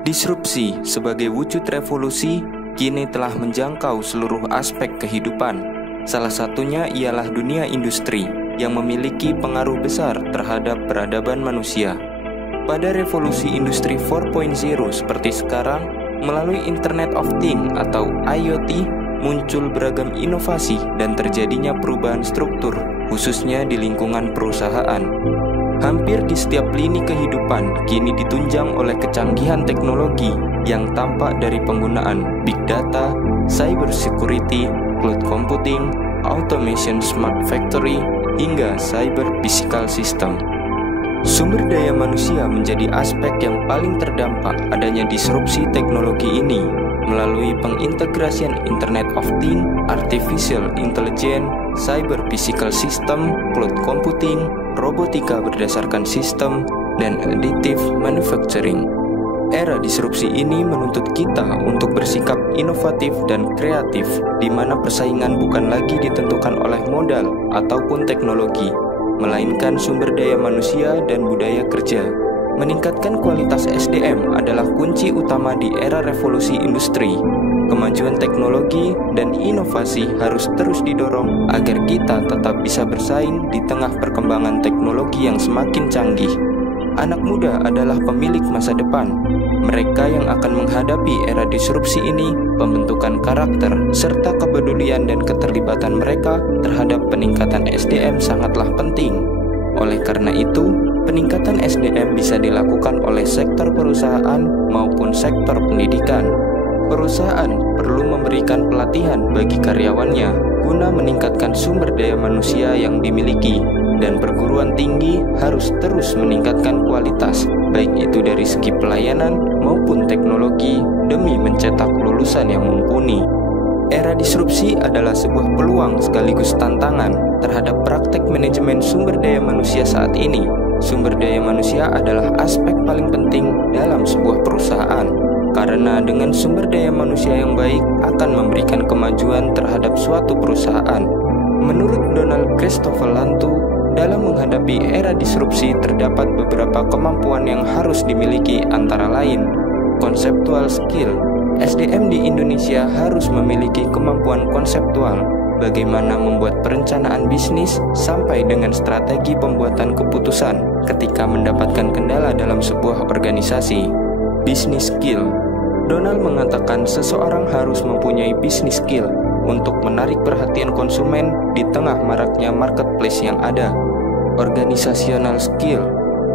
Disrupsi sebagai wujud revolusi kini telah menjangkau seluruh aspek kehidupan. Salah satunya ialah dunia industri yang memiliki pengaruh besar terhadap peradaban manusia. Pada revolusi industri 4.0 seperti sekarang, melalui Internet of Things atau IoT, muncul beragam inovasi dan terjadinya perubahan struktur, khususnya di lingkungan perusahaan. Hampir di setiap lini kehidupan kini ditunjang oleh kecanggihan teknologi yang tampak dari penggunaan big data, cyber security, cloud computing, automation smart factory, hingga cyber physical system. Sumber daya manusia menjadi aspek yang paling terdampak adanya disrupsi teknologi ini melalui pengintegrasian Internet of Things, Artificial Intelligence, Cyber Physical System, Cloud Computing, robotika berdasarkan sistem, dan additive manufacturing. Era disrupsi ini menuntut kita untuk bersikap inovatif dan kreatif, di mana persaingan bukan lagi ditentukan oleh modal ataupun teknologi, melainkan sumber daya manusia dan budaya kerja. Meningkatkan kualitas SDM adalah kunci utama di era revolusi industri. Kemajuan teknologi dan inovasi harus terus didorong agar kita tetap bisa bersaing di tengah perkembangan teknologi yang semakin canggih. Anak muda adalah pemilik masa depan. Mereka yang akan menghadapi era disrupsi ini, pembentukan karakter, serta kepedulian dan keterlibatan mereka terhadap peningkatan SDM sangatlah penting. Oleh karena itu, peningkatan SDM bisa dilakukan oleh sektor perusahaan maupun sektor pendidikan. Perusahaan perlu memberikan pelatihan bagi karyawannya guna meningkatkan sumber daya manusia yang dimiliki, dan perguruan tinggi harus terus meningkatkan kualitas, baik itu dari segi pelayanan maupun teknologi, demi mencetak lulusan yang mumpuni. Era disrupsi adalah sebuah peluang sekaligus tantangan terhadap praktek manajemen sumber daya manusia saat ini. Sumber daya manusia adalah aspek paling penting dalam sebuah perusahaan, karena dengan sumber daya manusia yang baik akan memberikan kemajuan terhadap suatu perusahaan. Menurut Donald Christopher Lantu, dalam menghadapi era disrupsi terdapat beberapa kemampuan yang harus dimiliki, antara lain conceptual skill. SDM di Indonesia harus memiliki kemampuan konseptual, bagaimana membuat perencanaan bisnis sampai dengan strategi pembuatan keputusan ketika mendapatkan kendala dalam sebuah organisasi. Business skill. Donald mengatakan seseorang harus mempunyai business skill untuk menarik perhatian konsumen di tengah maraknya marketplace yang ada. Organizational skill.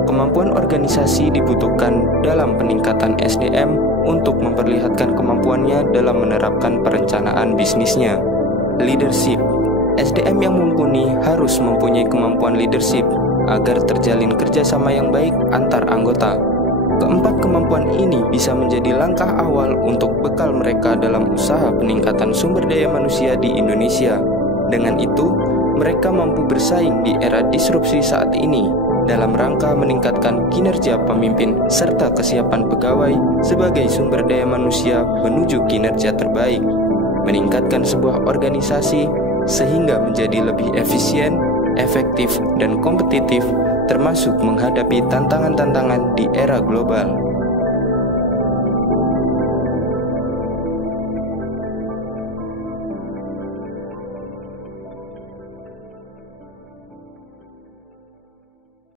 Kemampuan organisasi dibutuhkan dalam peningkatan SDM untuk memperlihatkan kemampuannya dalam menerapkan perencanaan bisnisnya. Leadership. SDM yang mumpuni harus mempunyai kemampuan leadership agar terjalin kerjasama yang baik antar anggota. Keempat kemampuan ini bisa menjadi langkah awal untuk bekal mereka dalam usaha peningkatan sumber daya manusia di Indonesia. Dengan itu, mereka mampu bersaing di era disrupsi saat ini dalam rangka meningkatkan kinerja pemimpin serta kesiapan pegawai sebagai sumber daya manusia menuju kinerja terbaik, meningkatkan sebuah organisasi sehingga menjadi lebih efisien, efektif, dan kompetitif, termasuk menghadapi tantangan-tantangan di era global.